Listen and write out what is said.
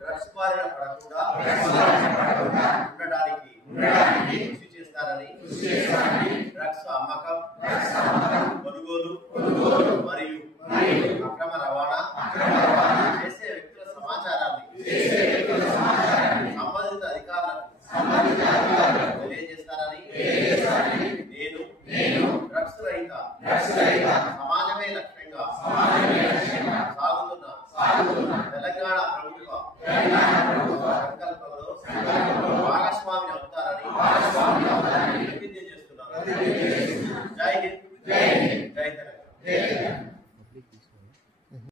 Drugs బారిన పడకుండా ఉండడానికి కృషి చేస్తారని డ్రగ్స్ అమ్మకం, కొనుగోలు మరియు అక్రమ రవాణా చేసే వ్యక్తుల సమాచారాన్ని సంబంధిత అధికారులకు తెలియజేస్తారని నేను డ్రగ్స్ రహిత సమాజమే లక్ష్యంగా సాగుతున్న తెలంగాణ ప్రభుత్వ సంకల్పంలో భాగస్వామి అవుతారని ప్రతిజ్ఞ చేస్తున్నాను. జై హింద్, జై తెలంగాణ.